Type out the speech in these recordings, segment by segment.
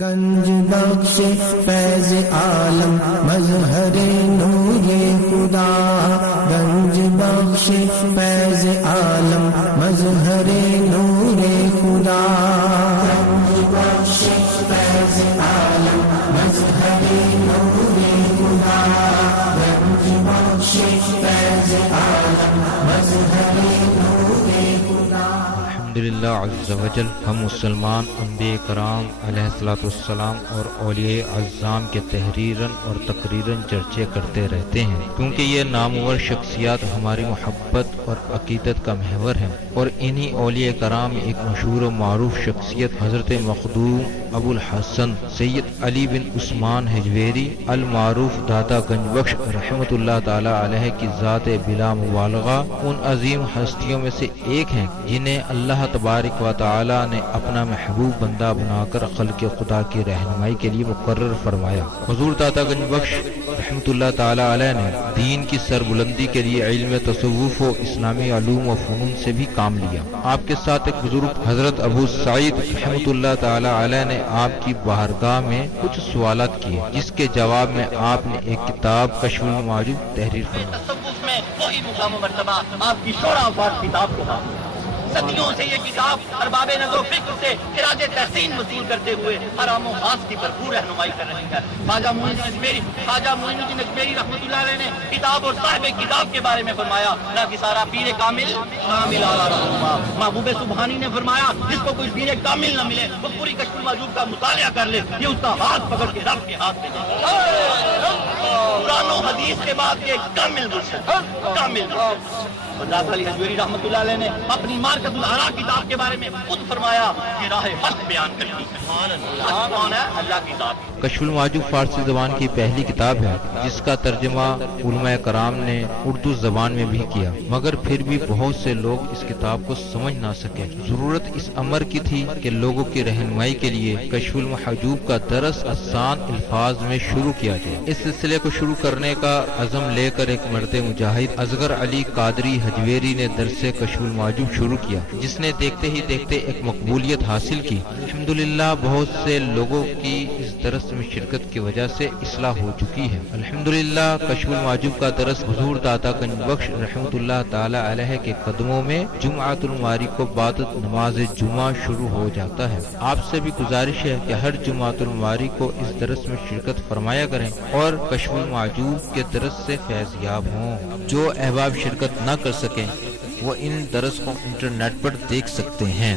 گنج بخش فیض عالم مظہر نور خدا، گنج بخش فیض عالم مظہر نور خدا، گنج بخش فیض عالم مظہر نور خدا، گنج بخش فیض عالم مظہر نور خدا۔ الحمدللہ عز وجل، ہم مسلمان انبیاء کرام علیہ الصلوۃ والسلام اور اولیاء اعظام کے تحریراً اور تقریراً چرچے کرتے رہتے ہیں، کیونکہ یہ نامور شخصیات ہماری محبت اور عقیدت کا محور ہیں، اور انہی اولیاء کرام میں ایک مشہور و معروف شخصیت حضرت مخدوم ابو الحسن سید علی بن عثمان حجویری المعروف داتا گنج بخش رحمۃ اللہ تعالی علیہ کی ذات بلا مبالغہ ان عظیم ہستیوں میں سے ایک ہیں جنہیں اللہ تبارک و تعالی نے اپنا محبوب بندہ بنا کر خلق خدا کی رہنمائی کے لیے مقرر فرمایا۔ حضور داتا گنج بخش رحمۃ اللہ تعالی علیہ نے دین کی سربلندی کے لیے علم تصوف و اسلامی علوم و فنون سے بھی کام لیا۔ آپ کے ساتھ ایک بزرگ حضرت ابو سعید رحمۃ اللہ تعالی علیہ نے آپ کی بارگاہ میں کچھ سوالات کیے، جس کے جواب میں آپ نے ایک کتاب کشف المعجوب تحریر فرمائی۔ تصوف میں وہی مقام و مرتبہ آپ کی شورا آفات کتاب کو حاصل ہے۔ صدیوں سے یہ کتاب ارباب نظر و فکر سے خراج تحسین وصول کرتے ہوئے حرام و خاص کی بھرپور رہنمائی کر رہی ہے۔ خواجہ معین الدین اجمیری رحمۃ اللہ علیہ نے کتاب اور صاحب کتاب کے بارے میں فرمایا، نہ کہ سارا پیر کامل اعلیٰ رہنما۔ محبوب سبحانی نے فرمایا، جس کو کوئی پیر کامل نہ ملے وہ پوری کشف المعجوب کا مطالعہ کر لے، یہ اس کا ہاتھ پکڑ کے رب کے ہاتھ میں دے گا۔ قرآن و حدیث کے بعد یہ کامل مرشد، کامل مرشد۔ داتا علی حجویری رحمۃ اللہ علیہ نے اپنی مارکت الآراء کتاب کے بارے میں خود فرمایا کہ راہ حق بیان کرتی ہے۔ کون ہے؟ اللہ کی ذات۔ کشف المعجوب فارسی زبان کی پہلی کتاب ہے جس کا ترجمہ علماء کرام نے اردو زبان میں بھی کیا، مگر پھر بھی بہت سے لوگ اس کتاب کو سمجھ نہ سکے۔ ضرورت اس امر کی تھی کہ لوگوں کی رہنمائی کے لیے کشف المحجوب کا درس آسان الفاظ میں شروع کیا جائے۔ اس سلسلے کو شروع کرنے کا عزم لے کر ایک مرد مجاہد اصغر علی قادری حجویری نے درس کشف المعجوب شروع کیا، جس نے دیکھتے ہی دیکھتے ایک مقبولیت حاصل کی۔ الحمدللہ بہت سے لوگوں کی اس درس میں شرکت کی وجہ سے اصلاح ہو چکی ہے۔ الحمدللہ کشف المعجوب کا درس حضور داتا گنج بخش رحمۃ اللہ تعالی علیہ کے قدموں میں جمعۃ المواری کو بعد نماز جمعہ شروع ہو جاتا ہے۔ آپ سے بھی گزارش ہے کہ ہر جمعۃ المواری کو اس درس میں شرکت فرمایا کریں اور کشف المعجوب کے درس سے فیض یاب ہوں۔ جو احباب شرکت نہ کر سکیں وہ ان درس کو انٹرنیٹ پر دیکھ سکتے ہیں۔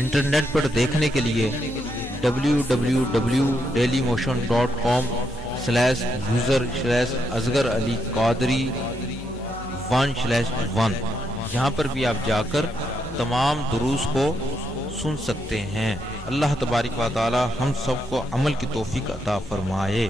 انٹرنیٹ پر دیکھنے کے لیے www.dailymotion.com/user/اصغر علی قادری 1/1 یہاں پر بھی آپ جا کر تمام دروس کو سن سکتے ہیں۔ اللہ تبارک و تعالی ہم سب کو عمل کی توفیق عطا فرمائے۔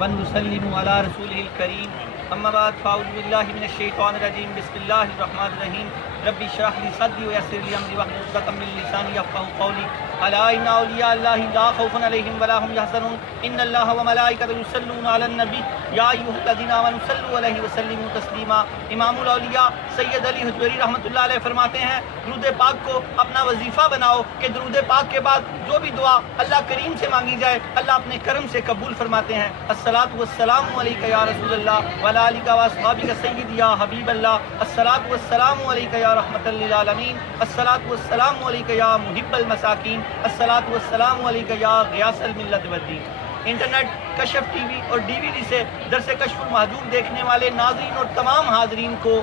ونسلم علی رسولہ الکریم، اما بعد فاعوذ باللہ من الشیطان الرجیم، بسم اللہ الرحمن الرحیم۔ رب اشرح لی صدری ویسر لی امری واحلل عقدۃ من لسانی یفقهوا قولی۔ الا ان اولیاء اللہ لا خوف علیہم ولا هم یحزنون، ان اللہ وملائکته یصلون علی النبی یا ایھا الذین آمنوا صلوا علیہ وسلموا تسلیما۔ امام الاولیاء سید علی حجویری رحمۃ اللہ علیہ فرماتے ہیں، درود پاک کو اپنا وظیفہ بناؤ کہ درود پاک کے بعد جو بھی دعا اللہ کریم سے مانگی جائے اللہ اپنے کرم سے قبول فرماتے ہیں۔ الصلاۃ والسلام علیک یا رسول اللہ وعلی آلک و اصحابک سیدی یا حبیب اللہ، الصلاۃ والسلام علیک یا رحمۃ للعالمین، الصلاۃ والسلام علیک یا محب المساکین، الصلاۃ والسلام علیک یا غیاث الملت والدین۔ انٹرنیٹ، کشف ٹی وی اور ڈی وی ڈی سے درس کشف المحجوب دیکھنے والے ناظرین اور تمام حاضرین کو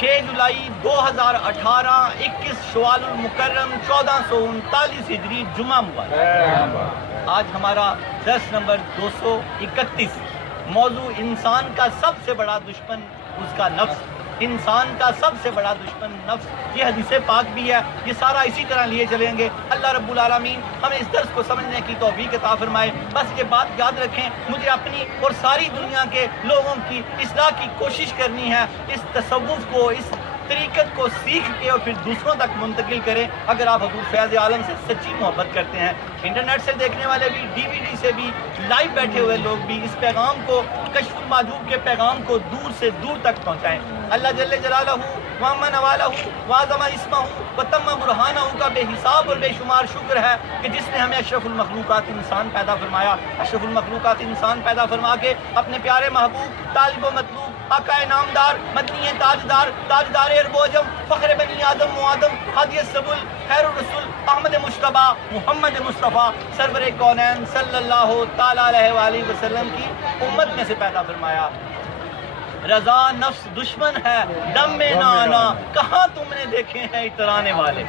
6 جولائی 2018 21 شوال المکرم 1439 ہجری جمعہ مبارک۔ آج ہمارا درس نمبر 231، موضوع انسان کا سب سے بڑا دشمن اس کا نفس۔ انسان کا سب سے بڑا دشمن نفس، یہ حدیث پاک بھی ہے، یہ سارا اسی طرح لیے چلیں گے۔ اللہ رب العالمین ہمیں اس درس کو سمجھنے کی توفیق عطا فرمائے۔ بس یہ بات یاد رکھیں، مجھے اپنی اور ساری دنیا کے لوگوں کی اصلاح کی کوشش کرنی ہے۔ اس تصوف کو، اس طریقت کو سیکھ کے اور پھر دوسروں تک منتقل کریں اگر آپ حضور فیض عالم سے سچی محبت کرتے ہیں۔ انٹرنیٹ سے دیکھنے والے بھی، ڈی وی ڈی سے بھی، لائیو بیٹھے ہوئے لوگ بھی اس پیغام کو، کشف المحجوب کے پیغام کو دور سے دور تک پہنچائیں۔ اللہ جل جلالہ وعم نوالہ وعظم اسمہ وتم برہانہ کا بے حساب اور بے شمار شکر ہے کہ جس نے ہمیں اشرف المخلوقات انسان پیدا فرمایا، اشرف المخلوقات انسان پیدا فرما کے اپنے پیارے محبوب، طالب و مطلوب، آقا نامدار، مدنی تاجدار، تاجدار ارب و عجم، فخر بنی آدم و آدم، ہادی السبل، خیر الرسول، احمد مجتبیٰ، محمد مصطفیٰ، سرور کونین صلی اللہ تعالیٰ علیہ وآلہ وسلم کی امت میں سے پیدا فرمایا۔ رضا نفس دشمن ہے، دم میں نہ آنا، کہاں تم نے دیکھے ہیں اترانے والے۔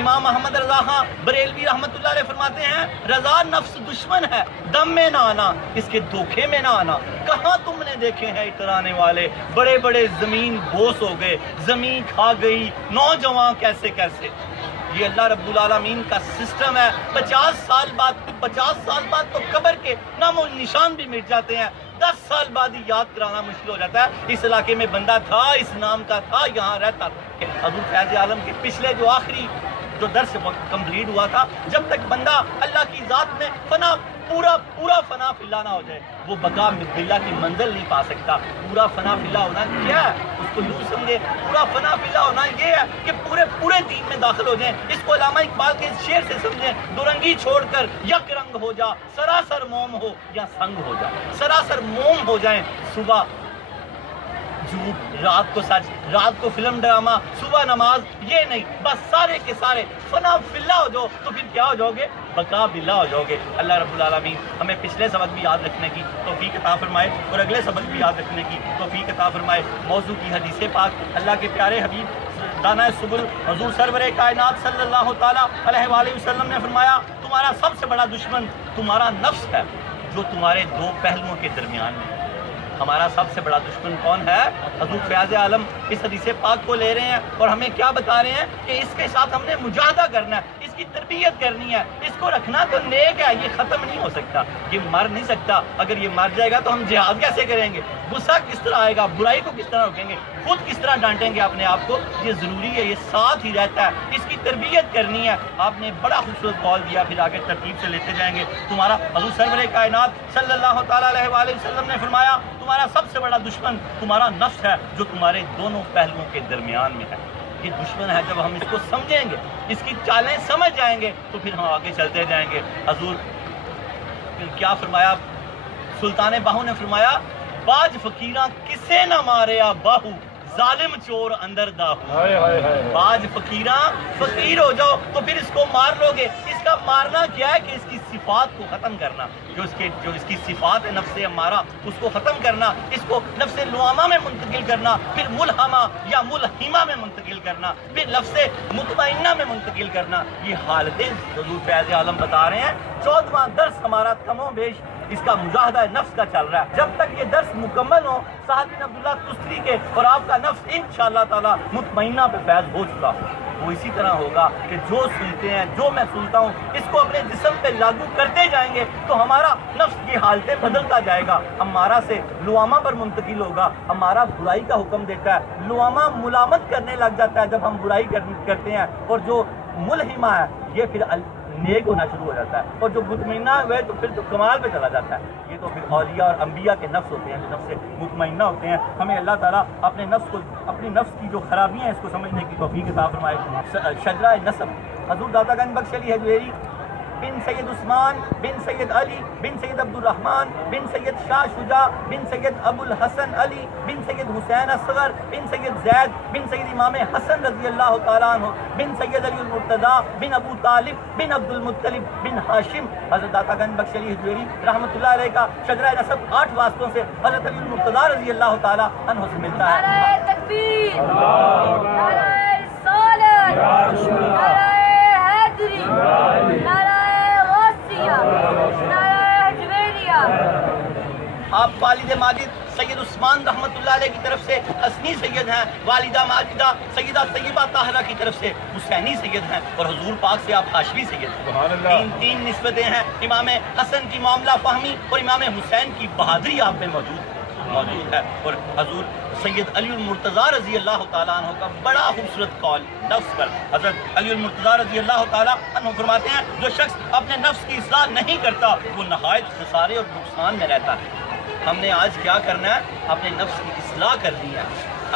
امام محمد رضا خان بریلوی رحمۃ اللہ علیہ فرماتے ہیں رضا نفس دشمن ہے، دم میں نہ آنا، اس کے دھوکے میں نہ آنا، کہاں تم نے دیکھے ہیں اترانے والے۔ بڑے بڑے زمین بوس ہو گئے، زمین کھا گئی، نوجوان کیسے کیسے۔ یہ اللہ رب العالمین کا سسٹم ہے۔ 50 سال بعد تو قبر کے نام و نشان بھی مٹ جاتے ہیں، 10 سال بعد ہی یاد کرانا مشکل ہو جاتا ہے اس علاقے میں بندہ تھا، اس نام کا تھا، یہاں رہتا تھا۔ حضور فیض عالم کے پچھلے جو آخری جو درس کمپلیٹ ہوا تھا، جب تک بندہ اللہ کی ذات میں فنا پورا فنا فی اللہ نہ ہو جائے وہ بقا باللہ کی منزل نہیں پا سکتا۔ پورا فنا فی اللہ ہونا کیا ہے اس کو یوں سمجھے، پورا فنا فی اللہ ہونا یہ ہے کہ پورے دین میں داخل ہو جائیں۔ اس کو علامہ اقبال کے شعر سے سمجھیں، دو رنگی چھوڑ کر یک رنگ ہو جا، سراسر موم ہو یا سنگ ہو جا، سراسر موم ہو جائیں۔ صبح جھوٹ، رات کو سچ، رات کو فلم ڈرامہ، صبح نماز، یہ نہیں، بس سارے کے سارے فنا فی اللہ ہو جاؤ تو پھر کیا ہو جاؤ گے؟ بقا باللہ ہو جاؤ گے۔ اللہ رب العالمین ہمیں پچھلے سبق بھی یاد رکھنے کی توفیق عطا فرمائے اور اگلے سبق بھی یاد رکھنے کی توفیق عطا فرمائے۔ موضوع کی حدیث پاک اللہ کے پیارے حبیب دانہ سبل حضور سرور کائنات صلی اللہ تعالیٰ علیہ وآلہ وسلم نے فرمایا تمہارا سب سے بڑا دشمن تمہارا نفس ہے جو تمہارے دو پہلوؤں کے درمیان میں ہے۔ ہمارا سب سے بڑا دشمن کون ہے؟ حضور فیاض عالم اس حدیث پاک کو لے رہے ہیں اور ہمیں کیا بتا رہے ہیں کہ اس کے ساتھ ہم نے مجاہدہ کرنا ہے، اس کی تربیت کرنی ہے، اس کو رکھنا تو نیک ہے، یہ ختم نہیں ہو سکتا، یہ مر نہیں سکتا۔ اگر یہ مر جائے گا تو ہم جہاد کیسے کریں گے؟ غصہ کس طرح آئے گا؟ برائی کو کس طرح روکیں گے؟ خود کس طرح ڈانٹیں گے اپنے آپ کو؟ یہ ضروری ہے، یہ ساتھ ہی رہتا ہے، اس کی تربیت کرنی ہے۔ آپ نے بڑا خوبصورت قول دیا، پھر آگے ترتیب سے لیتے جائیں گے۔ تمہارا حضور سرور کائنات صلی اللہ تعالیٰ علیہ وآلہ وسلم نے فرمایا تمہارا سب سے بڑا دشمن تمہارا نفس ہے جو تمہارے دونوں پہلوؤں کے درمیان میں ہے۔ یہ دشمن ہے، جب ہم اس کو سمجھیں گے، اس کی چالیں سمجھ جائیں گے تو پھر ہم آگے چلتے جائیں گے۔ حضور کیا فرمایا؟ سلطان باہو نے فرمایا باج فقیراں کسے نہ ماریا باہو، ظالم چور اندر داہو۔ باج فقیراں، فقیر ہو جاؤ تو پھر اس کو مار لو گے۔ اس کا مارنا کیا ہے کہ اس کی صفات کو ختم کرنا، جو اس کی صفات ہے نفس امارہ اس کو ختم کرنا، اس کو نفس لوامہ میں منتقل کرنا، پھر ملہمہ یا ملہمہ میں منتقل کرنا، پھر نفس مطمئنہ میں منتقل کرنا۔ یہ حالتیں حضور فیض عالم بتا رہے ہیں۔ 14واں درس ہمارا کم و بیش اس کا مجاہدہ نفس کا چل رہا ہے۔ جب تک یہ درس مکمل ہو سعد بن عبداللہ تستری کے اور آپ کا نفس انشاءاللہ تعالی مطمئنہ پہ فیض ہو چکا ہو، وہ اسی طرح ہوگا کہ جو سنتے ہیں، جو میں سنتا ہوں، اس کو اپنے جسم پہ لاگو کرتے جائیں گے تو ہمارا نفس کی حالتیں بدلتا جائے گا، ہمارا سے لوامہ پر منتقل ہوگا۔ ہمارا برائی کا حکم دیتا ہے، لوامہ ملامت کرنے لگ جاتا ہے جب ہم برائی کرتے ہیں، اور جو ملہمہ ہے یہ پھر نیک ہونا شروع ہو جاتا ہے، اور جو مطمئنہ ہوئے تو پھر تو کمال پہ چلا جاتا ہے۔ یہ تو پھر اولیاء اور انبیاء کے نفس ہوتے ہیں جو نفس مطمئنہ ہوتے ہیں۔ ہمیں اللہ تعالیٰ اپنے نفس کو، اپنی نفس کی جو خرابیاں ہیں اس کو سمجھنے کی توفیق عطا فرمائے۔ شجرہ نسب حضور داتا گنج بخش علی حجویری بن سید عثمان بن سید علی بن سید عبد الرحمن بن سید شاہ شجاع بن سید ابو الحسن علی بن سید حسین اصغر بن سید زید بن سید امام حسن رضی اللہ تعالیٰ عنہ بن سید علی المرتضیٰ بن ابو طالب بن عبد المطلب بن ہاشم۔ حضرت داتا گنج بخش علی حجویری رحمۃ اللہ علیہ کا شجرہ نسب 8 واسطوں سے حضرت علی المرتضیٰ رضی اللہ تعالیٰ عنہ سے ملتا ہے۔ نعرہ تکبیر، نعرہ رسالت، نعرہ حیدری، نعرہ آپ والد ماجد سید عثمان رحمۃ اللہ علیہ کی طرف سے حسنی سید ہیں، والدہ ماجدہ سیدہ طیبہ طاہرہ کی طرف سے حسینی سید ہیں، اور حضور پاک سے آپ ہاشمی سید ہیں۔ تین نسبتیں ہیں، امام حسن کی معاملہ فہمی اور امام حسین کی بہادری آپ میں موجود ہے، اور حضور سید علی المرتضیٰ رضی اللہ تعالیٰ عنہ کا بڑا خوبصورت قول نفس پر. حضرت علی المرتضیٰ رضی اللہ تعالیٰ عنہ فرماتے ہیں جو شخص اپنے نفس کی اصلاح نہیں کرتا وہ نہایت خسارے اور نقصان میں رہتا ہے. ہم نے آج کیا کرنا ہے؟ اپنے نفس کی اصلاح کرنی ہے.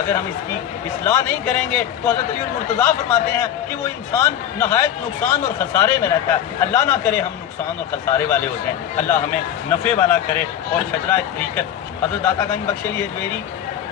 اگر ہم اس کی اصلاح نہیں کریں گے تو حضرت علی المرتضیٰ فرماتے ہیں کہ وہ انسان نہایت نقصان اور خسارے میں رہتا ہے. اللہ نہ کرے ہم نقصان اور خسارے والے ہو جائیں, اللہ ہمیں نفع والا کرے. اور شجرہ طریقت حضرت داتا گنج بخش علی حجویری,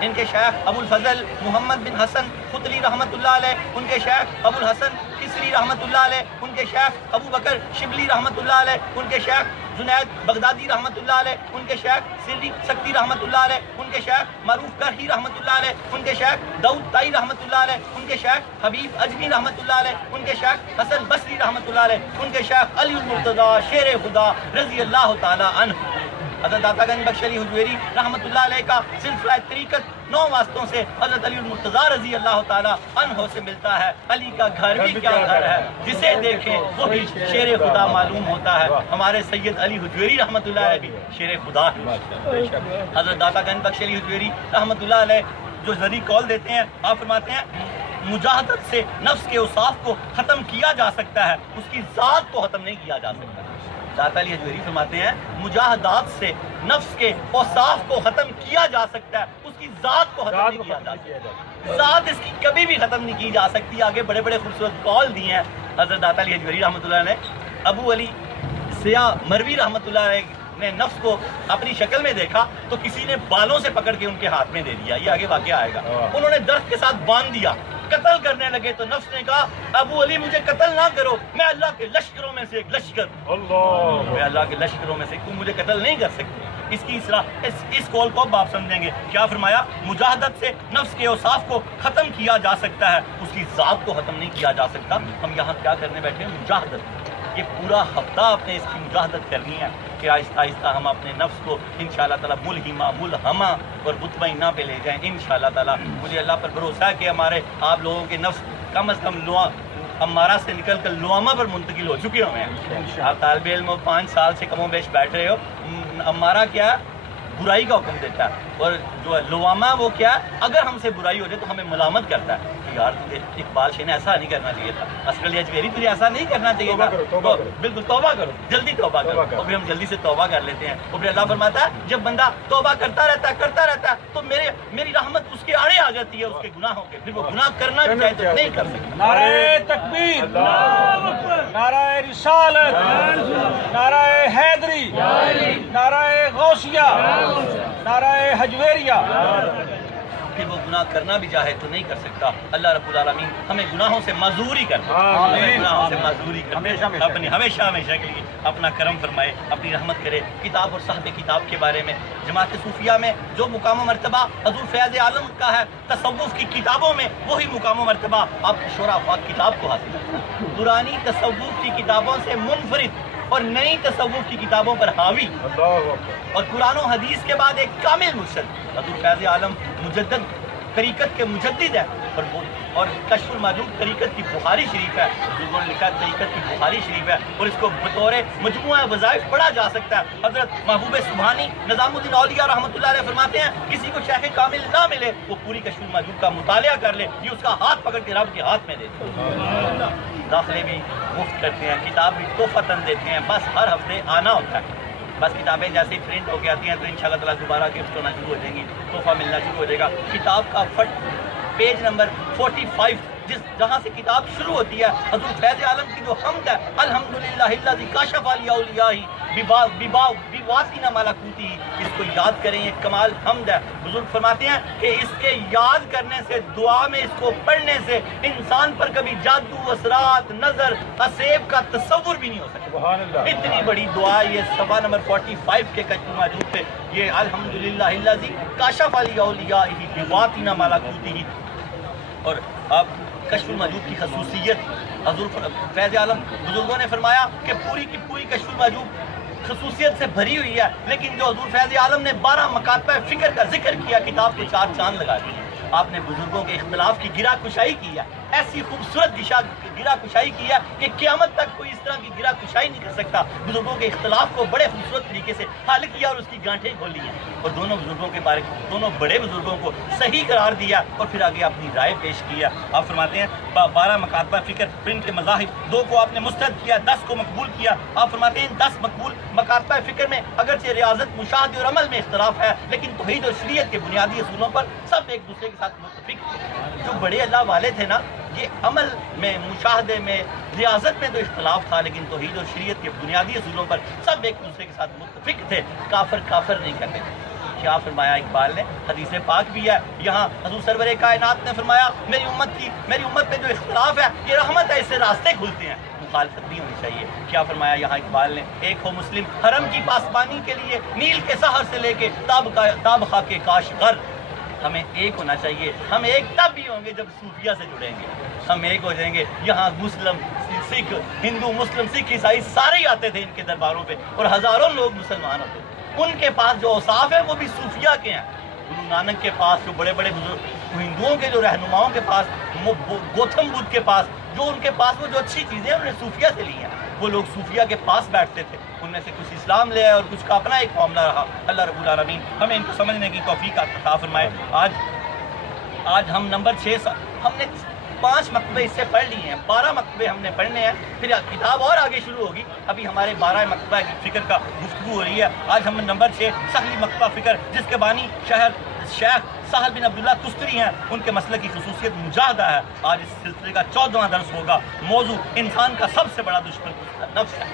ان کے شیخ ابو الفضل محمد بن حسن خطلی رحمۃ اللہ علیہ, ان کے شیخ ابو الحسن کسری رحمۃ اللہ علیہ, ان کے شیخ ابو بکر شبلی رحمۃ اللہ علیہ, ان کے شیخ جنید بغدادی رحمۃ اللہ علیہ, ان کے شیخ سری سکتی رحمۃ اللہ علیہ, ان کے شیخ معروف کرہی رحمۃ اللہ علیہ, ان کے شیخ داؤد طائی رحمۃ اللہ علیہ, ان کے شیخ حبیب اجمی رحمۃ اللہ علیہ, ان کے شیخ حسن بصری رحمۃ اللہ علیہ, ان کے شیخ علی المرتضیٰ شیر خدا رضی اللہ تعالی عنہ. حضرت داتا گنج بخش علی حجویری رحمۃ اللہ علیہ کا سلسلہ طریقت 9 واسطوں سے حضرت علی المرتضیٰ رضی اللہ تعالی عنہ سے ملتا ہے. علی کا گھر بھی کیا گھر ہے, جسے دیکھیں وہی شیر خدا معلوم ہوتا ہے. ہمارے سید علی حجویری رحمۃ اللہ علیہ بھی شیر خدا ہے. حضرت داتا گنج بخش علی حجویری رحمۃ اللہ علیہ جو ذری قول دیتے ہیں, آپ فرماتے ہیں مجاہدت سے نفس کے اوصاف کو ختم کیا جا سکتا ہے, اس کی ذات کو ختم نہیں کیا جا سکتا. داتا علی حجویری فرماتے ہیں مجاہدات سے نفس کے اوصاف کو ختم کیا جا سکتا ہے, اس کی ذات کو ختم نہیں کیا جا سکتا. ذات اس کی کبھی بھی ختم نہیں کی جا سکتی. آگے بڑے بڑے خوبصورت قول دیے ہیں حضرت داتا علی حجویری رحمۃ اللہ نے. ابو علی سیاہ مروی رحمۃ اللہ علیہ نے نفس کو اپنی شکل میں دیکھا تو کسی نے بالوں سے پکڑ کے ان کے ہاتھ میں دے دیا. یہ آگے واقعہ آئے گا. انہوں نے درخت کے ساتھ باندھ دیا, قتل کرنے لگے تو نفس نے کہا ابو علی مجھے قتل نہ کرو, میں اللہ کے لشکروں میں سے ایک لشکر, میں اللہ کے لشکروں میں سے, تم مجھے قتل نہیں کر سکتے. اس کی اصلاح اس قول کو اب آپ سمجھیں گے. کیا فرمایا؟ مجاہدت سے نفس کے اوصاف کو ختم کیا جا سکتا ہے, اس کی ذات کو ختم نہیں کیا جا سکتا. ہم یہاں کیا کرنے بیٹھے ہیں؟ مجاہدت. یہ پورا ہفتہ آپ نے اس کی مجاہدت کرنی ہے کہ آہستہ آہستہ ہم اپنے نفس کو انشاءاللہ تعالیٰ ملہمہ ملہمہ اور مطمئنہ پہ لے جائیں انشاءاللہ تعالیٰ. مجھے اللہ پر بھروسہ ہے کہ ہمارے آپ لوگوں کے نفس کم از کم امارہ سے نکل کر لوامہ پر منتقل ہو چکے ہوئے ہیں. آپ طالب علم 5 سال سے کم و بیش بیٹھ رہے ہو. امارہ کیا ہے؟ برائی کا حکم دیتا ہے, اور جو لوامہ وہ کیا ہے؟ اگر ہم سے برائی ہو جائے تو ہمیں ملامت کرتا ہے کہ یار تجھے اقبال شاہ نے ایسا نہیں کرنا چاہیے تھا, اصغر علی حجویری تجھے ایسا نہیں کرنا چاہیے تھا. بالکل توبہ کرو, جلدی توبہ کرو. اور پھر ہم جلدی سے توبہ کر لیتے ہیں. اور پھر اللہ فرماتا ہے جب بندہ توبہ کرتا رہتا ہے تو میری رحمت اس کے آڑے آ جاتی ہے اس کے گناہوں کے, پھر وہ گناہ کرنا چاہے تو نہیں کر سکتا. نعرہ تکبیر, نعرہ رسالت, نعرہ حیدری, نعرہ غوثیہ, نعرہ حجویریہ. پھر وہ گناہ کرنا بھی چاہے تو نہیں کر سکتا. اللہ رب العالمین ہمیں گناہوں سے معذوری کرے, ہمیں گناہوں سے معذوری کرے, اپنی ہمیشہ کے لیے اپنا کرم فرمائے, اپنی رحمت کرے. کتاب اور صاحب کتاب کے بارے میں جماعت صوفیہ میں جو مقام و مرتبہ حضور فیض عالم کا ہے, تصوف کی کتابوں میں وہی مقام و مرتبہ آپ کی شورا افاق کتاب کو حاصل ہے. پرانی تصوف کی کتابوں سے منفرد اور نئی تصوف کی کتابوں پر حاوی, اور قرآن و حدیث کے بعد ایک کامل مرشد حضور فیض عالم مجدد طریقت کے مجدد ہے, اور کشف المعجوب طریقت کی بخاری شریف ہے. بزرگوں نے لکھا طریقت کی بخاری شریف ہے, اور اس کو بطور مجموعہ وظائف پڑھا جا سکتا ہے. حضرت محبوب سبحانی نظام الدین اولیاء رحمۃ اللہ علیہ فرماتے ہیں کسی کو شیخ کامل نہ ملے وہ پوری کشف المعجوب کا مطالعہ کر لے, یہ اس کا ہاتھ پکڑ کے رب کے ہاتھ میں دے دے. داخلے بھی مفت کرتے ہیں, کتاب بھی تحفتاً دیتے ہیں, بس ہر ہفتے آنا ہوتا ہے. بس کتابیں جیسے ہی پرنٹ ہو کے آتی ہیں تو انشاءاللہ تعالیٰ دوبارہ گفٹ ہونا شروع ہو جائیں گی, تحفہ ملنا شروع ہو جائے گا. کتاب کا فٹ پیج نمبر 45 جہاں سے کتاب شروع ہوتی ہے حضور فیض عالم کی جو حمد ہے, الحمدللہ الذی کاشف علی اولیاءہ بواطن ملکوتی, اس کو یاد کریں, یہ کمال حمد ہے. بزرگ فرماتے ہیں کہ اس کے یاد کرنے سے, دعا میں اس کو پڑھنے سے انسان پر کبھی جادو, اثرات, نظر, اسیب کا تصور بھی نہیں ہو سکتا. اتنی بڑی دعا یہ صفحہ نمبر 45 کے کشف المعجوب پہ, یہ الحمدللہ الذی کاشف علی اولیاءہ بواطن ملکوتی. اور اب کشف المعجوب کی خصوصیت, حضور فیض عالم بزرگوں نے فرمایا کہ پوری کی پوری کشف المعجوب خصوصیت سے بھری ہوئی ہے, لیکن جو حضور فیض عالم نے 12 مکاتب فکر کا ذکر کیا, کتاب کو 4 چاند لگا دیے. آپ نے بزرگوں کے اختلاف کی گرہ کشائی کی ہے, ایسی خوبصورت گرا کشائی کی ہے کہ قیامت تک کوئی اس طرح کی گرا کشائی نہیں کر سکتا. بزرگوں کے اختلاف کو بڑے خوبصورت طریقے سے حل کیا اور اس کی گانٹھیں کھولی ہیں اور دونوں بزرگوں کے بارے دونوں بڑے بزرگوں کو صحیح قرار دیا اور پھر آگے اپنی رائے پیش کیا. آپ فرماتے ہیں 12 مکاتبہ فکر ان کے مذاہب 2 کو آپ نے مسترد کیا, 10 کو مقبول کیا. آپ فرماتے ہیں 10 مقبول مکاتبہ فکر میں اگرچہ ریاضت مشاہدے اور عمل میں اختلاف ہے لیکن توحید اور شریعت کے بنیادی اصولوں پر سب ایک دوسرے کے ساتھ متفق تھے. جو بڑے اللہ والے تھے نا, یہ عمل میں, مشاہدے میں, ریاضت میں تو اختلاف تھا لیکن توحید اور شریعت کے بنیادی اصولوں پر سب ایک دوسرے کے ساتھ متفق تھے. کافر نہیں کرتے تھے. کیا فرمایا اقبال نے, حدیث پاک بھی ہے یہاں, حضور سرور کائنات نے فرمایا میری امت میں جو اختلاف ہے یہ رحمت ہے, اس سے راستے کھلتے ہیں, مخالفت نہیں ہونی چاہیے. کیا فرمایا یہاں اقبال نے, ایک ہو مسلم حرم کی پاسبانی کے لیے نیل کے سحر سے لے کے تاب خاک کے کاشغر. ہمیں ایک ہونا چاہیے. ہم ایک تب بھی ہوں گے جب صوفیہ سے جڑیں گے, ہم ایک ہو جائیں گے. یہاں مسلم, سکھ, ہندو, مسلم, سکھ, عیسائی سارے ہی آتے تھے ان کے درباروں پہ اور ہزاروں لوگ مسلمان ہوتے. ان کے پاس جو اوصاف ہیں وہ بھی صوفیہ کے ہیں. گرو نانک کے پاس, جو بڑے بڑے ہندوؤں کے جو رہنماؤں کے پاس, گوتم بدھ کے پاس, جو ان کے پاس وہ جو اچھی چیزیں انہوں نے صوفیہ سے لی ہیں, وہ لوگ صوفیہ کے پاس بیٹھتے تھے. ان میں سے کچھ اسلام لے آئے اور کچھ کا اپنا ایک معاملہ رہا. اللہ رب العالمین ہمیں ان کو سمجھنے کی توفیق عطا فرمائے. آج ہم نمبر 6 ہم نے 5 مکتبے اس سے پڑھ لیے ہیں, 12 مکتبے ہم نے پڑھنے ہیں, پھر کتاب اور آگے شروع ہوگی. ابھی ہمارے 12 مکتبہ فکر کا گفتگو ہو رہی ہے. آج ہم نمبر 6 سخلی مکتبہ فکر, جس کے بانی شیخ سہل بن عبداللہ تستری ہیں, ان کے مسلک کی خصوصیت مجاہدہ ہے. آج اس سلسلے کا 14واں درس ہوگا. موضوع انسان کا سب سے بڑا دشمن نفس ہے.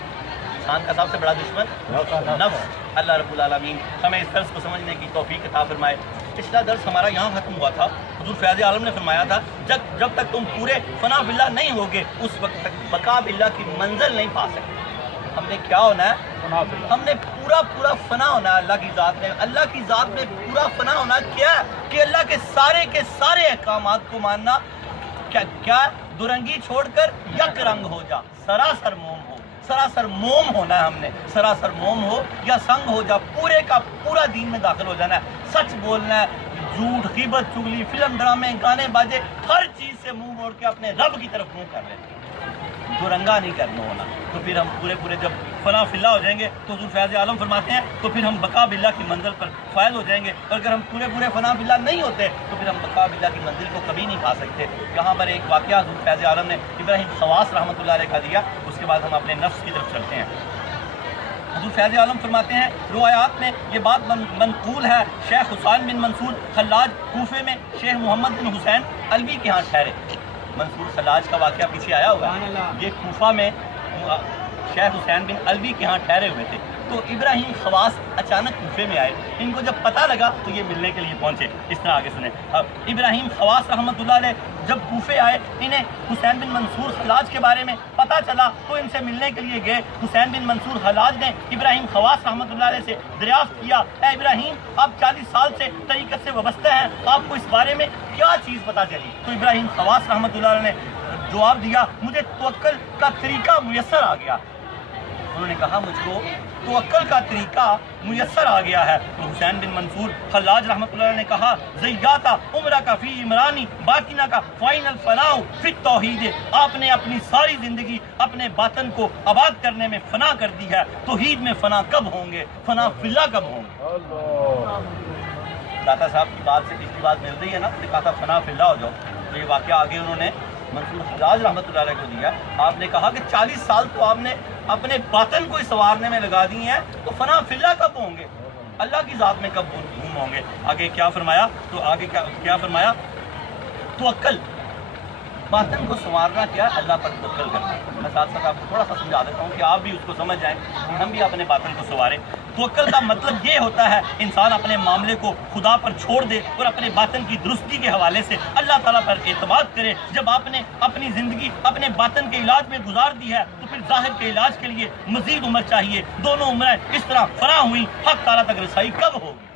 انسان کا سب سے بڑا دشمن نفس. اللہ رب العالمین ہمیں اس درس کو سمجھنے کی توفیق عطا فرمائے. پچھلا درس ہمارا یہاں ختم ہوا تھا. حضور فیض عالم نے فرمایا تھا جب تک تم پورے فنا باللہ نہیں ہوگے اس وقت تک بقا باللہ کی منزل نہیں پا سکتے. ہم نے کیا ہونا ہے, ہم نے پورا فنا ہونا ہے اللہ کی ذات میں. اللہ کی ذات میں پورا فنا ہونا کیا ہے کہ اللہ کے سارے احکامات کو ماننا. کیا دورنگی چھوڑ کر یک رنگ ہو جا, سراسر موم ہو. سراسر موم ہونا ہے ہم نے, سراسر موم ہو یا سنگ ہو جا, پورے کا پورا دین میں داخل ہو جانا ہے. سچ بولنا ہے, جھوٹ, غیبت, چگلی, فلم, ڈرامے, گانے باجے, ہر چیز سے منہ موڑ کے اپنے رب کی طرف منہ کر لیتے. دورنگا نہیں کرنا ہونا. تو پھر ہم پورے جب فنا فلا ہو جائیں گے تو حضور فیض عالم فرماتے ہیں تو پھر ہم بقا باللہ کی منزل پر فائز ہو جائیں گے. اور اگر ہم پورے فنا باللہ نہیں ہوتے تو پھر ہم بقا باللہ کی منزل کو کبھی نہیں پا سکتے. یہاں پر ایک واقعہ حضور فیض عالم نے ابراہیم خواص رحمۃ اللہ علیہ کا دیا. اس کے بعد ہم اپنے نفس کی طرف چلتے ہیں. حضور فیض عالم فرماتے ہیں روایات میں یہ بات منقول ہے, شیخ حسین بن منصور خلاج کوفے میں شیخ محمد بن حسین علوی کے ہاں ٹھہرے. منصور خلاج کا واقعہ پیچھے آیا ہوگا. یہ کوفہ میں شیخ حسین بن علوی کے ہاں ٹھہرے ہوئے تھے. تو ابراہیم خواص اچانک کوفے میں آئے. ان کو جب پتہ لگا تو یہ ملنے کے لیے پہنچے. اس طرح آگے سنیں. اب ابراہیم خواص رحمۃ اللہ علیہ جب کوفے آئے, انہیں حسین بن منصور خلاج کے بارے میں پتہ چلا تو ان سے ملنے کے لیے گئے. حسین بن منصور خلاج نے ابراہیم خواص رحمۃ اللہ علیہ سے دریافت کیا, اے ابراہیم آپ 40 سال سے طریقت سے وابستہ ہیں, آپ کو اس بارے میں کیا چیز پتہ چلی؟ تو ابراہیم خواص رحمۃ اللہ علیہ نے جواب دیا مجھے توکل کا طریقہ میسر آ گیا. انہوں نے کہا مجھ کو توکل کا طریقہ میسر آ گیا ہے. تو حسین بن منصور خلاج رحمۃ اللہ علیہ نے کہا زیاتا عمرہ کا فی عمرانی باطنہ کا فائنل فناؤ فی توحید. آپ نے اپنی ساری زندگی اپنے باطن کو آباد کرنے میں فنا کر دی ہے. توحید میں فنا کب ہوں گے, فنا فی اللہ کب ہوں گے؟ داتا صاحب کی بات سے پچھلی بات مل رہی ہے نا, کہا تھا فنا فی اللہ ہو جاؤ. تو یہ واقعہ آگے انہوں نے منصور خلاج رحمۃ اللہ علیہ کو دیا. آپ نے کہا کہ 40 سال تو آپ نے اپنے باطن کو سنوارنے میں لگا دی ہیں, تو فنا فی اللہ کب ہوں گے, اللہ کی ذات میں کب گم ہوں گے؟ آگے کیا فرمایا, تو آگے کیا فرمایا, توکل باطن کو سنوارنا کیا, اللہ پر توکل کرنا. میں ساتھ ساتھ آپ کو تھوڑا سا سمجھا دیتا ہوں کہ آپ بھی اس کو سمجھ جائیں, ہم بھی اپنے باطن کو سنواریں. توکل کا مطلب یہ ہوتا ہے انسان اپنے معاملے کو خدا پر چھوڑ دے اور اپنے باطن کی درستی کے حوالے سے اللہ تعالیٰ پر اعتماد کرے. جب آپ نے اپنی زندگی اپنے باطن کے علاج میں گزار دی ہے تو پھر ظاہر کے علاج کے لیے مزید عمر چاہیے. دونوں عمریں اس طرح فراہ ہوئی, حق تعالیٰ تک رسائی کب ہوگی؟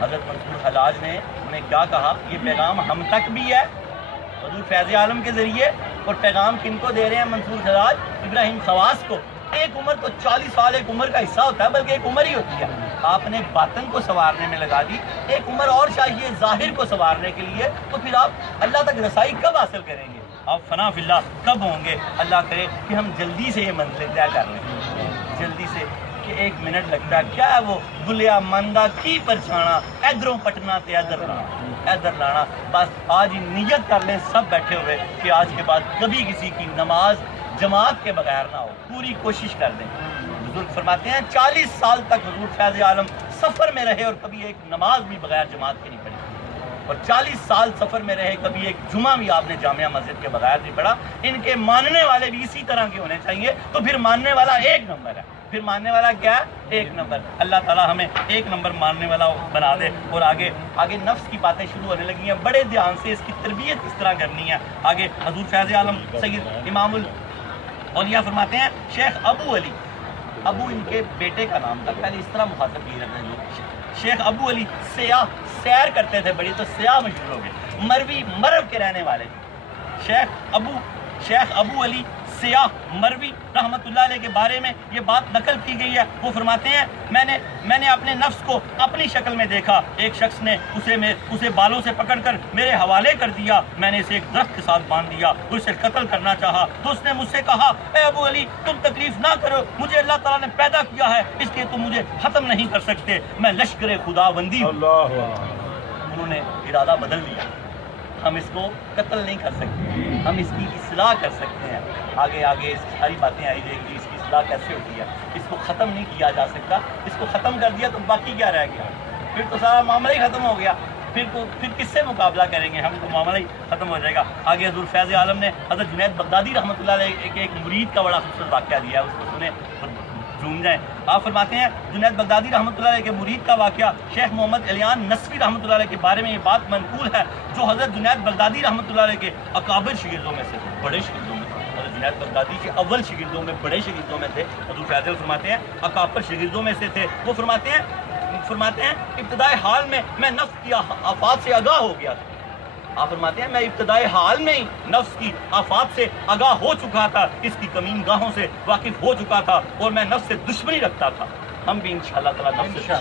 حضرت منصور خلاج نے ہمیں کیا کہا, یہ پیغام ہم تک بھی ہے حضور فیض عالم کے ذریعے. اور پیغام کن کو دے رہے ہیں منصور خلاج؟ ابراہیم خواص کو. ایک عمر تو 40 سال ایک عمر کا حصہ ہوتا ہے, بلکہ ایک عمر ہی ہوتی ہے. آپ نے باطن کو سنوارنے میں لگا دی، ایک عمر اور چاہیے ظاہر کو سنوارنے کے لیے، تو پھر آپ اللہ تک رسائی کب حاصل کریں گے؟ آپ فنا فی اللہ کب ہوں گے؟ اللہ کرے کہ ہم جلدی سے یہ منزل طے کر لیں، جلدی سے، کہ 1 منٹ لگتا ہے، کیا ہے وہ گلیا مندہ کی پرچھانا، ادھروں پٹنا تے ادھر لانا، بس آج ہی نیت کر لیں سب بیٹھے ہوئے کہ آج کے بعد کبھی کسی کی نماز جماعت کے بغیر نہ ہو، پوری کوشش کر دیں۔ بزرگ فرماتے ہیں 40 سال تک حضور فیض عالم سفر میں رہے اور کبھی ایک نماز بھی بغیر جماعت کے نہیں پڑھی، اور 40 سال سفر میں رہے، کبھی ایک جمعہ بھی آپ نے جامعہ مسجد کے بغیر نہیں پڑھا۔ ان کے ماننے والے بھی اسی طرح کے ہونے چاہیے، تو پھر ماننے والا 1 نمبر ہے، پھر ماننے والا کیا ہے؟ 1 نمبر۔ اللہ تعالیٰ ہمیں 1 نمبر ماننے والا بنا دے۔ اور آگے نفس کی باتیں شروع ہونے لگی ہیں، بڑے دھیان سے اس کی تربیت کس طرح کرنی ہے۔ آگے حضور فیض عالم سید امام الاولیاء فرماتے ہیں شیخ ابو علی، ابو ان کے بیٹے کا نام تھا، پہلے اس طرح مخاطب کی رہتے ہیں لوگ، شیخ ابو علی سیاح، سیر کرتے تھے بڑی، تو سیاح مشہور ہو گئے، مروی مرو کے رہنے والے تھے۔ شیخ ابو علی سیاح مروی رحمۃ اللہ علیہ کے بارے میں یہ بات نقل کی گئی ہے، وہ فرماتے ہیں میں نے اپنے نفس کو اپنی شکل میں دیکھا، ایک شخص نے اسے بالوں سے پکڑ کر میرے حوالے کر دیا، میں نے اسے ایک درخت کے ساتھ باندھ دیا، اسے قتل کرنا چاہا تو اس نے مجھ سے کہا اے ابو علی تم تکلیف نہ کرو، مجھے اللہ تعالیٰ نے پیدا کیا ہے اس لیے تم مجھے ختم نہیں کر سکتے، میں لشکر خدا بندی ہوں۔ انہوں نے ارادہ بدل لیا، ہم اس کو قتل نہیں کر سکتے، ہم اس کی اصلاح کر سکتے ہیں۔ آگے اس کی ساری باتیں آئی جائیں گی، اس کی اصلاح کیسے ہوتی ہے، اس کو ختم نہیں کیا جا سکتا، اس کو ختم کر دیا تو باقی کیا رہ گیا؟ پھر تو سارا معاملہ ہی ختم ہو گیا، پھر کس سے مقابلہ کریں گے؟ ہم تو معاملہ ہی ختم ہو جائے گا۔ آگے حضور فیض عالم نے حضرت جنید بغدادی رحمۃ اللہ علیہ کے ایک مرید کا بڑا خوبصورت واقعہ دیا ہے، اس کو سنیں جھوم جائیں۔ آپ فرماتے ہیں جنید بغدادی رحمۃ اللہ علیہ کے مرید کا واقعہ، شیخ محمد علیان نصفی رحمۃ اللہ علیہ کے بارے میں یہ بات منقول ہے، جو حضرت جنید بغدادی رحمۃ اللہ علیہ کے اکابر شاگردوں میں سے تھے، بڑے شاگردوں میں تھے، حضرت جنید بغدادی کے اول شاگردوں میں، بڑے شاگردوں میں تھے، حضور فیض فرماتے ہیں اکابر شاگردوں میں سے تھے۔ وہ فرماتے ہیں ابتدائی حال میں نفس کی آفات سے آگاہ ہو گیا تھا۔ آپ فرماتے ہیں میں ابتدائی حال میں ہی نفس کی آفات سے آگاہ ہو چکا تھا، اس کی کمین گاہوں سے واقف ہو چکا تھا، اور میں نفس سے دشمنی رکھتا تھا۔ ہم بھی انشاءاللہ تعالیٰ نفس سے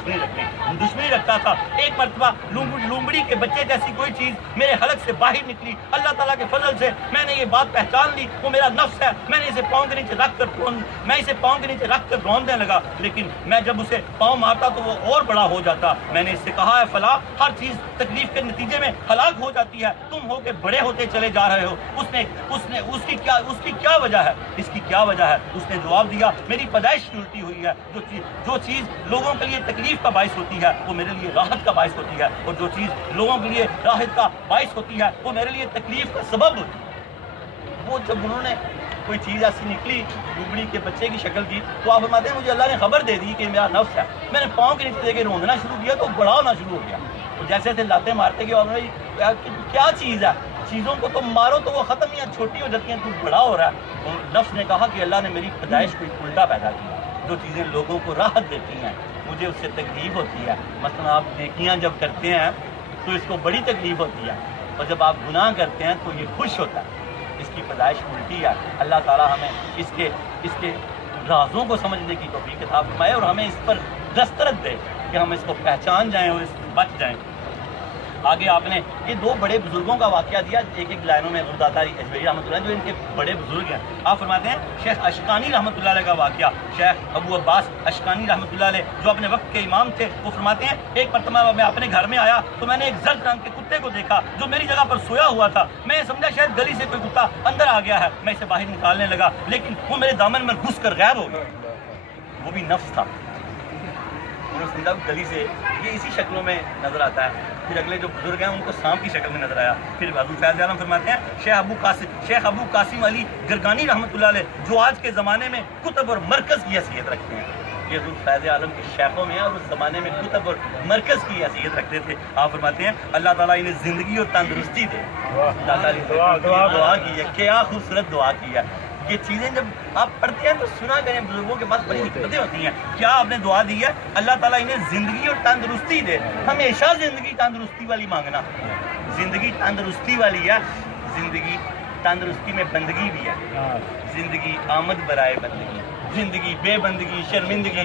دشمنی رکھتا تھا۔ ایک مرتبہ لومڑی کے بچے جیسی کوئی چیز میرے حلق سے باہر نکلی، اللہ تعالیٰ کے فضل سے میں نے یہ بات پہچان لی، وہ میرا نفس ہے، میں نے اسے پاؤں کے نیچے رکھ کر روندنے لگا، لیکن میں جب اسے پاؤں مارتا تو وہ اور بڑا ہو جاتا۔ میں نے اس سے کہا ہے فلاں، ہر چیز تکلیف کے نتیجے میں ہلاک ہو جاتی ہے، تم ہو کے بڑے ہوتے چلے جا رہے ہو، اس کی کیا وجہ ہے؟ اس کی کیا وجہ ہے؟ اس نے جواب دیا میری پیدائش کی الٹی ہوئی ہے، جو چیز لوگوں کے لیے تکلیف کا باعث ہوتی ہے وہ میرے لیے راحت کا باعث ہوتی ہے، اور جو چیز لوگوں کے لیے راحت کا باعث ہوتی ہے وہ میرے لیے تکلیف کا سبب ہوتی ہے۔ وہ جب انہوں نے کوئی چیز ایسی نکلی لومڑی کے بچے کی شکل کی، تو آپ فرماتے ہیں مجھے اللہ نے خبر دے دی کہ میرا نفس ہے، میں نے پاؤں کے نیچے دے کے روندنا شروع کیا تو بڑا ہونا شروع ہو گیا، اور جیسے لاتے مارتے گئے، کیا چیز ہے، چیزوں کو تم مارو تو وہ ختم یا چھوٹی ہو جاتی ہیں، تو بڑا ہو رہا ہے۔ اور نفس نے کہا کہ اللہ نے میری پیدائش کو ایک الٹا پیدا کیا، جو چیزیں لوگوں کو راحت دیتی ہیں مجھے اس سے تکلیف ہوتی ہے۔ مثلا آپ نیکیاں جب کرتے ہیں تو اس کو بڑی تکلیف ہوتی ہے، اور جب آپ گناہ کرتے ہیں تو یہ خوش ہوتا ہے، اس کی پیدائش الٹی ہے۔ اللہ تعالیٰ ہمیں اس کے رازوں کو سمجھنے کی توفیق عطا فرمائے، اور ہمیں اس پر دسترس دے کہ ہم اس کو پہچان جائیں اور اس سے بچ جائیں۔ آگے آپ نے یہ 2 بڑے بزرگوں کا واقعہ دیا، ایک لائنوں میں عبدالداتا اجویری رحمۃ اللہ جو ان کے بڑے بزرگ ہیں۔ آپ فرماتے ہیں شیخ اشکانی رحمۃ اللہ علیہ کا واقعہ، شیخ ابو عباس اشکانی رحمۃ اللہ علیہ جو اپنے وقت کے امام تھے، وہ فرماتے ہیں ایک مرتبہ میں اپنے گھر میں آیا تو میں نے ایک زرد رنگ کے کتے کو دیکھا جو میری جگہ پر سویا ہوا تھا، میں سمجھا شاید گلی سے کوئی کتا اندر آ گیا ہے، میں اسے باہر نکالنے لگا، لیکن وہ میرے دامن میں گھس کر غائب ہو گیا، وہ بھی نفس تھا۔ انہوں نے سمجھا گلی سے یہ اسی شکلوں میں نظر آتا ہے۔ پھر اگلے جو بزرگ ہیں ان کو سانپ کی شکل میں نظر آیا۔ پھر حضور فیض عالم فرماتے ہیں شیخ ابو قاسم علی گرگانی رحمۃ اللہ علیہ جو آج کے زمانے میں کتب اور مرکز کی حیثیت رکھتے ہیں، یہ حضور فیض عالم کے شیخوں میں ہیں، اور اس زمانے میں کتب اور مرکز کی حیثیت رکھتے تھے۔ آپ فرماتے ہیں اللہ تعالیٰ انہیں زندگی اور تندرستی دے۔ اللہ تعالیٰ دعا کی ہے، کیا خوبصورت دعا کی ہے۔ یہ چیزیں جب آپ پڑھتے ہیں تو سنا کریں، بزرگوں کے پاس بڑی حکمتیں ہوتی ہیں۔ کیا آپ نے دعا دی ہے اللہ تعالیٰ انہیں زندگی اور تندرستی دے، ہمیشہ زندگی تندرستی والی مانگنا، زندگی تندرستی والی ہے، زندگی تندرستی میں بندگی بھی ہے، زندگی آمد برائے بندگی، زندگی بے بندگی شرمندگی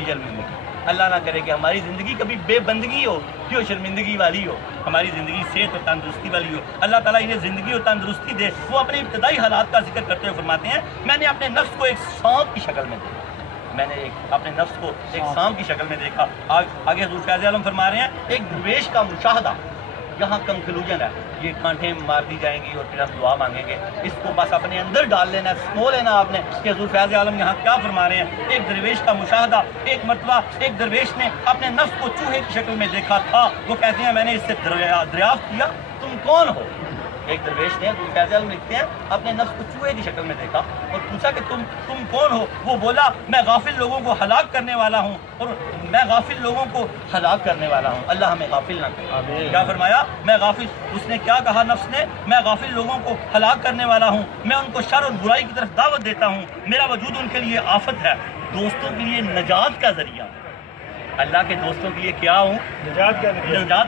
اللہ نہ کرے کہ ہماری زندگی کبھی بے بندگی ہو جو شرمندگی والی ہو، ہماری زندگی صحت اور تندرستی والی ہو۔ اللہ تعالیٰ انہیں زندگی اور تندرستی دے۔ وہ اپنے ابتدائی حالات کا ذکر کرتے ہوئے فرماتے ہیں میں نے اپنے نفس کو ایک سانپ کی شکل میں دیکھا، میں نے اپنے نفس کو ایک سانپ کی شکل میں دیکھا۔ آگے حضور فیض عالم فرما رہے ہیں ایک درویش کا مشاہدہ، یہاں کنکلوژن ہے، یہ کانٹیں مار دی جائیں گی اور پھر ہم دعا مانگیں گے، اس کو بس اپنے اندر ڈال لینا، سمو لینا آپ نے کہ حضور فیض عالم یہاں کیا فرما رہے ہیں۔ ایک درویش کا مشاہدہ، ایک مرتبہ ایک درویش نے اپنے نفس کو چوہے کی شکل میں دیکھا تھا، وہ کہتے ہیں میں نے اس سے دریافت کیا تم کون ہو۔ ایک درویش نے حضور فیض عالم لکھتے ہیں اپنے نفس کو چوہے کی شکل میں دیکھا اور پوچھا کہ تم کون ہو۔ وہ بولا میں غافل لوگوں کو ہلاک کرنے والا ہوں، اور میں غافل لوگوں کو ہلاک کرنے والا ہوں، اللہ ہمیں غافل نہ کرے۔ کیا فرمایا؟ میں غافل، اس نے کیا کہا نفس نے؟ میں غافل لوگوں کو ہلاک کرنے والا ہوں، میں ان کو شر اور برائی کی طرف دعوت دیتا ہوں، میرا وجود ان کے لیے آفت ہے، دوستوں کے لیے نجات کا ذریعہ ہوں۔ اللہ کے دوستوں کے لیے کیا ہوں؟ نجات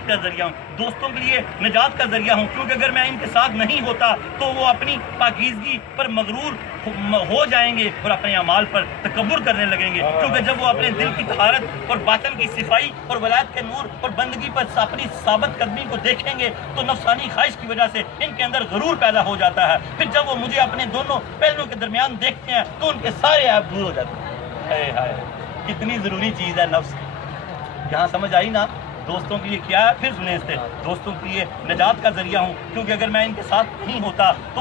کا ذریعہ ہوں، دوستوں کے لیے نجات کا ذریعہ ہوں، کیونکہ اگر میں ان کے ساتھ نہیں ہوتا تو وہ اپنی پاکیزگی پر مغرور ہو جائیں گے اور اپنے اعمال پر تکبر کرنے لگیں گے، کیونکہ جب وہ اپنے دل کی طہارت اور باطن کی صفائی اور ولایت کے نور اور بندگی پر اپنی ثابت قدمی کو دیکھیں گے تو نفسانی خواہش کی وجہ سے ان کے اندر غرور پیدا ہو جاتا ہے، پھر جب وہ مجھے اپنے دونوں پہلوؤں کے درمیان دیکھتے ہیں تو ان کے سارے عیب دور ہو جاتے ہیں۔ ہائے کتنی ضروری چیز ہے نفس، یہاں سمجھ آئی نا؟ دوستوں کے لیے کیا ہے؟ پھر سنیں اس سے، دوستوں کے لیے نجات کا ذریعہ ہوں، کیونکہ اگر میں ان کے ساتھ نہیں ہوتا تو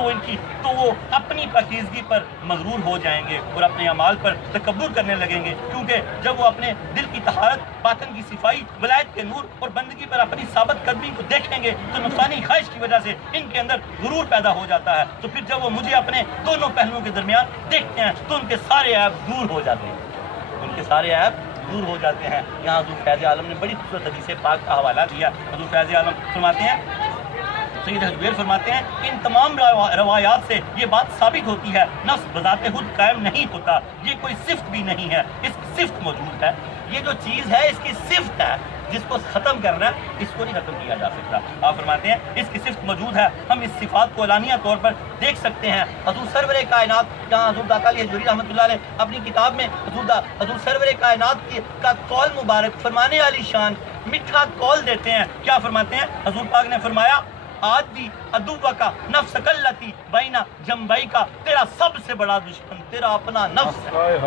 وہ اپنی پاکیزگی پر مغرور ہو جائیں گے اور اپنے اعمال پر تکبر کرنے لگیں گے، کیونکہ جب وہ اپنے دل کی طہارت، باطن کی صفائی، ولایت کے نور اور بندگی پر اپنی ثابت قدمی کو دیکھیں گے تو نفسانی خواہش کی وجہ سے ان کے اندر غرور پیدا ہو جاتا ہے، تو پھر جب وہ مجھے اپنے دونوں پہلوؤں کے درمیان دیکھتے ہیں تو ان کے سارے عیب دور ہو جاتے ہیں، ان کے سارے عیب دور ہو جاتے ہیں۔ یہاں حضور فیض عالم نے بڑی خوبصورت حدیث پاک کا حوالہ دیا۔ حضور فیض عالم فرماتے ہیں، سید حجویر فرماتے ہیں ان تمام روایات سے یہ بات ثابت ہوتی ہے نفس بذات خود قائم نہیں ہوتا، یہ کوئی صفت بھی نہیں ہے، اس کی صفت موجود ہے، یہ جو چیز ہے اس کی صفت ہے، جس کو ختم کرنا ہے اس کو نہیں ختم کیا جا سکتا۔ آپ فرماتے ہیں اس کی صفت موجود ہے، ہم اس صفات کو اعلانیہ طور پر دیکھ سکتے ہیں۔ حضور سرور کائنات، جہاں حضور داتا علی حجویری رحمۃ اللہ علیہ اپنی کتاب میں حضور سرور کائنات کا قول مبارک فرمانے والی شان میٹھا قول دیتے ہیں، کیا فرماتے ہیں؟ حضور پاک نے فرمایا آج بھی ادوبہ کا نفس کلتی بینا جمبئی کا، تیرا سب سے بڑا دشمن تیرا اپنا نفس ہے۔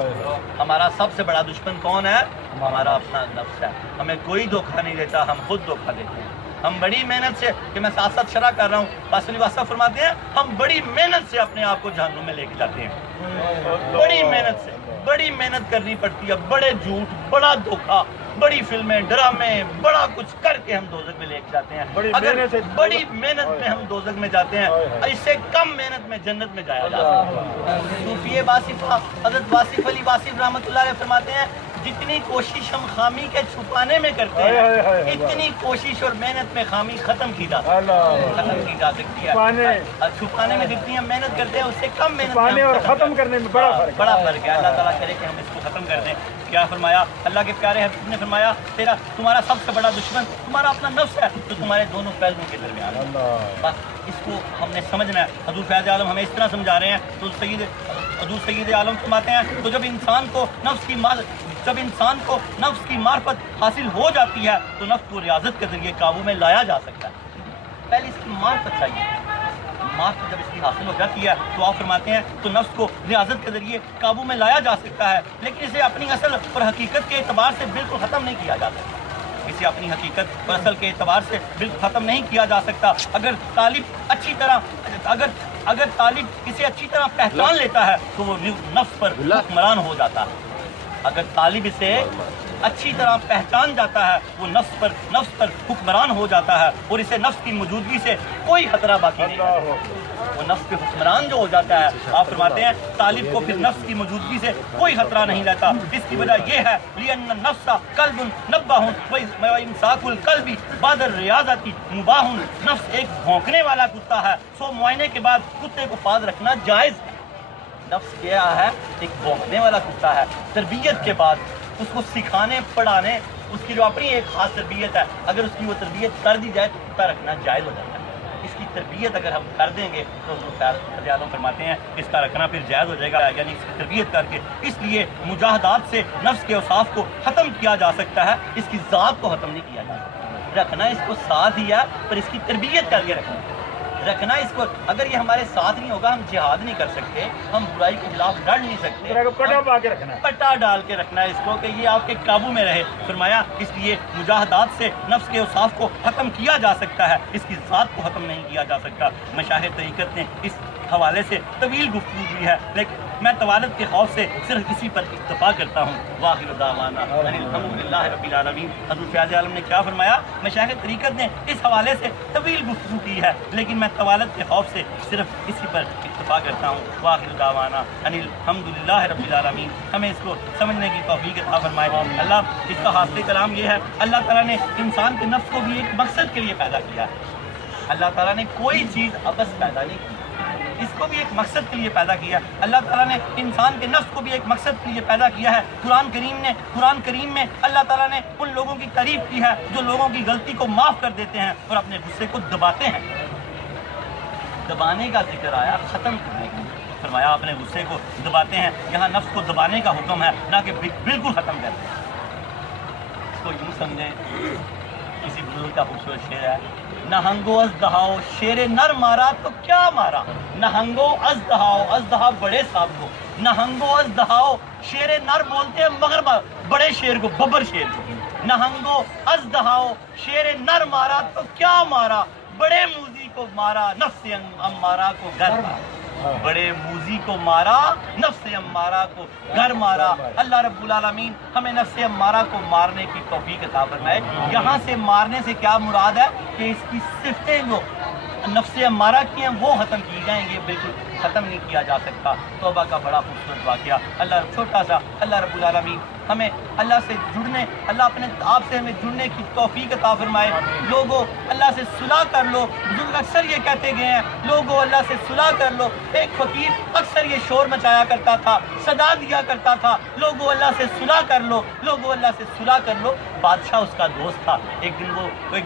ہمارا سب سے بڑا دشمن کون ہے؟ ہمارا اپنا نفس ہے، ہمیں کوئی دھوکہ نہیں دیتا، ہم خود دھوکہ دیتے ہیں۔ ہم بڑی محنت سے، کہ میں ساتھ ساتھ شرح کر رہا ہوں، باسلی واسطہ فرماتے ہیں ہم بڑی محنت سے اپنے آپ کو جہنم میں لے کے جاتے ہیں، بڑی محنت سے، بڑی محنت کرنی پڑتی ہے، بڑے جھوٹ، بڑا دھوکہ، بڑی فلمیں، ڈرامے، بڑا کچھ کر کے ہم دوزخ میں لے کے جاتے ہیں۔ اگر بڑی محنت میں ہم دوزخ میں جاتے ہیں، اس سے کم محنت میں جنت میں جایا جا سکتا ہے۔ صوفی واصفہ حضرت واصف علی واصف رحمۃ اللہ علیہ فرماتے ہیں جتنی کوشش ہم خامی کے چھپانے میں کرتے ہیں اتنی کوشش اور محنت میں خامی ختم کی جا سکتی ہے۔ چھپانے میں جتنی ہم محنت کرتے ہیں اس سے کم محنت اور ختم کرنے میں بڑا فرق ہے۔ اللہ تعالیٰ کرے کہ ہم اس کو ختم کر دیں۔ کیا فرمایا اللہ کے پیارے حبیب نے؟ فرمایا تمہارا سب سے بڑا دشمن تمہارا اپنا نفس ہے تو تمہارے دونوں پہلوؤں کے درمیان، بس اس کو ہم نے سمجھنا ہے۔ حضور فیض عالم ہمیں اس طرح سمجھا رہے ہیں، تو حضور سید عالم فرماتے ہیں تو جب انسان کو نفس کی معرفت حاصل ہو جاتی ہے تو نفس کو ریاضت کے ذریعے قابو میں لایا جا سکتا ہے۔ پہلے اس کی معرفت چاہیے، معرفت جب اس کی حاصل ہو جاتی ہے تو آپ فرماتے ہیں تو نفس کو ریاضت کے ذریعے قابو میں لایا جا سکتا ہے، لیکن اسے اپنی اصل اور حقیقت کے اعتبار سے بالکل ختم نہیں کیا جا سکتا، اسے اپنی حقیقت اور اصل کے اعتبار سے بالکل ختم نہیں کیا جا سکتا۔ اگر طالب اسے اچھی طرح پہچان لیتا ہے تو وہ نفس پر حکمران ہو جاتا ہے۔ اگر طالب اسے اچھی طرح پہچان جاتا ہے وہ نفس پر حکمران ہو جاتا ہے اور اسے نفس کی موجودگی سے کوئی خطرہ باقی نہیں رہتا، وہ نفس پہ حکمران جو ہو جاتا ہے۔ آپ فرماتے ہیں طالب کو پھر نفس کی موجودگی سے کوئی خطرہ نہیں رہتا، اس کی وجہ یہ ہے لِأَنَّ النَّفْسَ قَلْبٌ نَبَّهٌ وَإِمْسَاكُ الْقَلْبِ بَعْدَ الرِّيَاضَةِ مُبَاحٌ۔ نفس ایک بھونکنے والا کتا ہے، سو معائنے کے بعد کتے کو پاس رکھنا جائز ہے۔ نفس کیا ہے؟ ایک بھونکنے والا کتا ہے، تربیت کے بعد اس کو سکھانے پڑھانے، اس کی جو اپنی ایک خاص تربیت ہے، اگر اس کی وہ تربیت کر دی جائے تو کتا رکھنا جائز ہو جاتا ہے۔ اس کی تربیت اگر ہم کر دیں گے تو فیض عالم فرماتے ہیں اس کا رکھنا پھر جائز ہو جائے گا، یعنی اس کی تربیت کر کے. اس لیے مجاہدات سے نفس کے اوصاف کو ختم کیا جا سکتا ہے، اس کی ذات کو ختم نہیں کیا جا سکتا. رکھنا اس کو ساتھ ہی ہے، پر اس کی تربیت کر کے رکھنا اس کو. اگر یہ ہمارے ساتھ نہیں ہوگا ہم جہاد نہیں کر سکتے، ہم برائی کے خلاف لڑ نہیں سکتے. پٹا ڈال کے رکھنا ہے اس کو کہ یہ آپ کے قابو میں رہے. فرمایا اس لیے مجاہدات سے نفس کے اوصاف کو ختم کیا جا سکتا ہے، اس کی ذات کو ختم نہیں کیا جا سکتا. مشاہد طریقت نے اس حوالے سے طویل گفتگو کی ہے، لیکن میں طوالت کے خوف سے صرف اسی پر اکتفا کرتا ہوں. واخر دعوانا الحمدللہ رب العالمین. حضرت فیض عالم نے کیا فرمایا؟ مشاہد طریقت نے اس حوالے سے طویل گفتگو کی ہے، لیکن میں طوالت کے خوف سے صرف اسی پر اکتفا کرتا ہوں. واخر دعوانا الحمدللہ رب العالمین. ہمیں اس کو سمجھنے کی توفیق عطا فرمائے. اللہ اس کا حاصل کلام یہ ہے، اللہ تعالیٰ نے انسان کے نفس کو بھی ایک مقصد کے لیے پیدا کیا ہے. اللہ تعالیٰ نے کوئی چیز ابس پیدا نہیں کی، اس کو بھی ایک مقصد کے لیے پیدا کیا. اللہ تعالیٰ نے انسان کے نفس کو بھی ایک مقصد کے لیے پیدا کیا ہے. قرآن کریم میں اللہ تعالیٰ نے ان لوگوں کی تعریف کی ہے جو لوگوں کی غلطی کو معاف کر دیتے ہیں اور اپنے غصے کو دباتے ہیں. دبانے کا ذکر آیا، ختم کرنے کا. فرمایا اپنے غصے کو دباتے ہیں. یہاں نفس کو دبانے کا حکم ہے، نہ کہ بالکل ختم کرتے ہیں. اس کو یوں سمجھیں، کسی بزرگ کا خوبصورت شعر ہے، نہنگو از دہاؤ شیر نر مارا تو کیا مارا. نہنگو از دہاؤ بڑے صاحب کو، نہنگو از دہاؤ شیر نر بولتے ہیں مگر بڑے شیر کو، ببر شیر کو. نہنگو از دہاؤ شیر نر مارا تو کیا مارا، بڑے موزی کو مارا نفس امارہ کو گھر مارا. بڑے موزی کو مارا، نفس امارہ کو گھر مارا. اللہ رب العالمین ہمیں نفس امارہ کو مارنے کی توفیق عطا فرمائے. یہاں سے مارنے سے کیا مراد ہے کہ اس کی صفتیں جو نفس امارہ کی ہیں وہ ختم کی جائیں گے، بالکل ختم نہیں کیا جا سکتا. توبہ کا بڑا خوبصورت واقعہ. چھوٹا سا اللہ رب العالمین ہمیں اللہ سے جڑنے، اللہ اپنے آپ سے ہمیں جڑنے کی توفیق عطا فرمائے. لوگوں اللہ سے صلح کر لو. بزرگ اکثر یہ کہتے گئے ہیں، لوگوں اللہ سے صلح کر لو. ایک فقیر اکثر یہ شور مچایا کرتا تھا، صدا دیا کرتا تھا، لوگوں اللہ سے صلح کر لو، لوگوں اللہ سے صلح کر لو. بادشاہ اس کا دوست تھا. ایک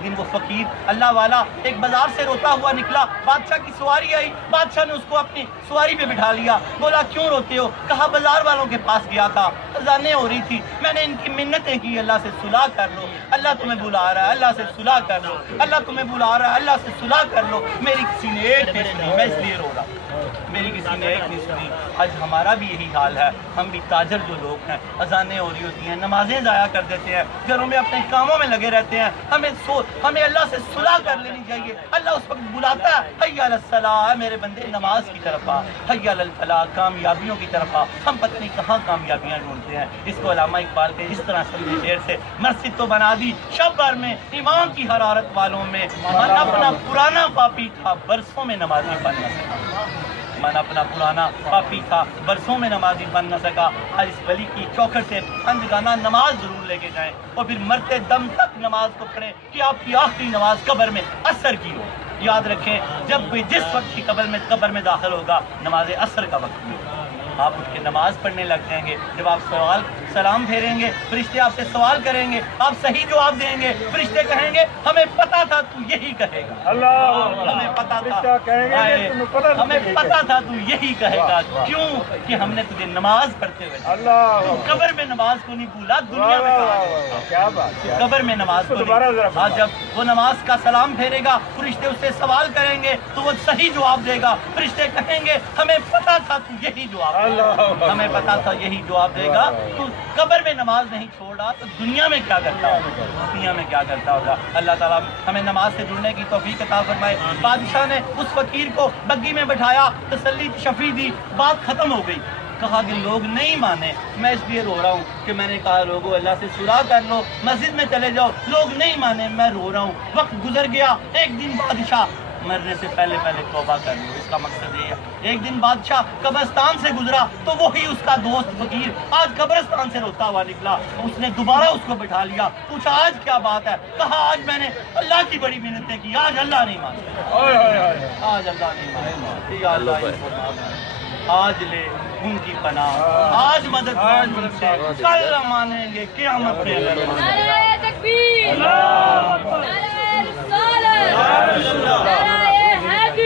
دن وہ فقیر اللہ والا ایک بازار سے روتا ہوا نکلا. بادشاہ کی سواری آئی، بادشاہ نے اس کو اپنی سواری پہ بٹھا لیا. بولا کیوں روتے ہو؟ کہا بازار والوں کے پاس گیا تھا، خزانے ہو رہی تھی، میں نے ان کی منتیں کی اللہ سے صلح کر لو، اللہ تمہیں بلا رہا ہے، اللہ سے صلح کر لو، اللہ تمہیں بلا رہا ہے، اللہ سے صلح کر لو. میری کسی نے ایک نہیں سنی، میں اس لیے رو رہا ہوں، میری کسی نے ایک نہیں سنی. آج ہمارا بھی یہی حال ہے. ہم بھی تاجر جو لوگ ہیں، اذانیں ہو رہی ہوتی ہیں، نمازیں ضائع کر دیتے ہیں، گھروں میں اپنے کاموں میں لگے رہتے ہیں. ہمیں اللہ سے صلح کر لینی چاہیے. اللہ اس وقت بلاتا ہے، حی علی الصلاۃ، میرے بندے نماز کی طرف آ، حی علی الفلاح، کامیابیوں کی طرف آ. ہم پتہ نہیں کہاں کامیابیاں ڈھونڈتے ہیں. اس کو علامہ اقبال کے اس طرح سے شعر سے، مسجد تو بنا دی شب بھر میں ایمان کی حرارت والوں میں، من اپنا پرانا پاپی تھا برسوں میں نمازی بن نہ سکا. من اپنا پرانا پاپی تھا برسوں میں نمازی بن نہ سکا. ہر اس ولی کی چوکھٹ سے پنجگانہ نماز ضرور لے کے جائیں اور پھر مرتے دم تک نماز کو پڑھیں کہ آپ کی آخری نماز قبر میں اثر کی ہو. یاد رکھیں جب کوئی جس وقت کی قبر میں داخل ہوگا نماز اثر کا وقت میں آپ اٹھ کے نماز پڑھنے لگ جائیں گے. جب آپ سلام پھیریں گے فرشتے آپ سے سوال کریں گے، آپ صحیح جواب دیں گے، فرشتے کہیں گے ہمیں پتا تھا تو یہی کہے گا. ہمیں پتا تھا، ہمیں پتا تھا تو یہی کہے گا. کیوں کہ ہم نے تجھے نماز پڑھتے ہوئے قبر میں نماز کو نہیں بھولا، دنیا میں قبر میں نماز کو نہیں. جب وہ نماز کا سلام پھیرے گا فرشتے اس سے سوال کریں گے تو وہ صحیح جواب دے گا. فرشتے کہیں گے ہمیں پتا تھا تو یہی جواب، ہمیں پتا تھا یہی جواب دے گا. تو قبر میں نماز نہیں چھوڑا تو دنیا میں کیا کرتا ہوگا، دنیا میں کیا کرتا ہوگا. اللہ تعالیٰ ہمیں نماز سے جڑنے کی توفیق عطا فرمائے. بادشاہ نے اس فقیر کو بگی میں بٹھایا، تسلی شفیع دی، بات ختم ہو گئی. کہا کہ لوگ نہیں مانے، میں اس لیے رو رہا ہوں کہ میں نے کہا لوگوں اللہ سے صلح کر لو، مسجد میں چلے جاؤ، لوگ نہیں مانے، میں رو رہا ہوں. وقت گزر گیا. ایک دن بادشاہ مرنے سے پہلے توبہ کر لو. اس کا مقصد یہ ہے. ایک دن بادشاہ قبرستان سے گزرا تو وہی اس کا دوست فقیر آج قبرستان سے روتا ہوا نکلا. اس نے دوبارہ اس کو بٹھا لیا، پوچھا آج کیا بات ہے؟ کہا آج میں نے اللہ کی بڑی منتیں کی، آج اللہ نہیں مانتا، آج اللہ نہیں مانتا. یا اللہ آج لے ان کی پناہ، آج مدد ان سے، کل مانیں گے قیامت میں. نعرہ تکبیر، نعرہ رسالت، نعرہ حیدر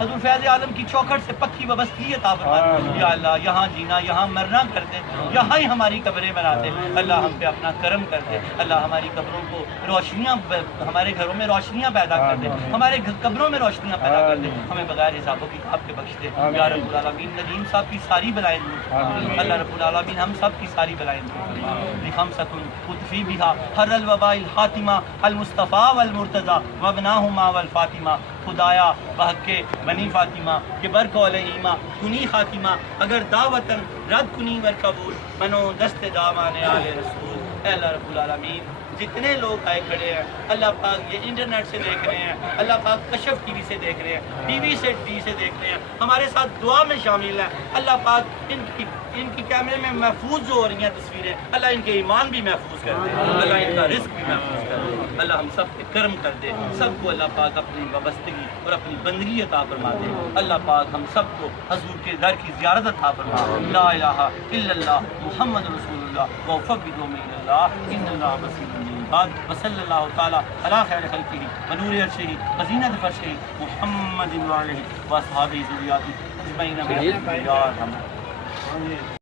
حضور فیض عالم کی چوکھٹ سے پکی وابستگی عطا فرما دے یا اللہ، یہاں جینا یہاں مرنا کر دے، یہاں ہی ہماری قبریں بنا دے اللہ، ہم پہ اپنا کرم کر دے اللہ، ہماری قبروں کو روشنیاں، ہمارے گھروں میں روشنیاں پیدا کر دے، ہمارے قبروں میں روشنیاں پیدا کر دے، ہمیں بغیر حساب و کتاب کے بخش دے یا رب العالمین۔ ندیم صاحب کی ساری بلائیں دور فرما اللہ رب العالمین، ہم سب کی ساری بلائیں دور فرما بخمسۃ قطفی بہا حر الوباء الحاتمہ المصطفیٰ والمرتضیٰ وابناہما والفاطمہ، خدایا بحق بنی فاطمہ کہ برقول ایمہ کنی خاتمہ، اگر دعوتاً رد کنی ور قبول منو دست دامان آل رسول۔ اے اللہ رب العالمین، جتنے لوگ آئے کھڑے ہیں اللہ پاک، یہ انٹرنیٹ سے دیکھ رہے ہیں اللہ پاک، کشف ٹی وی سے دیکھ رہے ہیں، ٹی وی سے دیکھ رہے ہیں، ہمارے ساتھ دعا میں شامل ہیں اللہ پاک، ان کی کیمرے میں محفوظ جو ہو رہی ہیں تصویریں اللہ، ان کے ایمان بھی محفوظ کر دے اللہ، ان کا رزق بھی محفوظ کر دے اللہ، ہم سب پہ کرم کر دے، سب کو اللہ پاک اپنی وابستگی اور اپنی بندگی عطا فرما دے اللہ پاک، ہم سب کو حضور کے در کی زیارت عطا فرما، لا الہ الا اللہ محمد رسول اللہ وفقد من اللہ ان اللہ بصیر بالعباد، وصلی اللہ تعالی علی خیر خلقہ ونور عرشہ وزینۃ فرشہ محمد وعلیہ واصحابہ ذریاتہ اجمعین برحمتک یا ارحم۔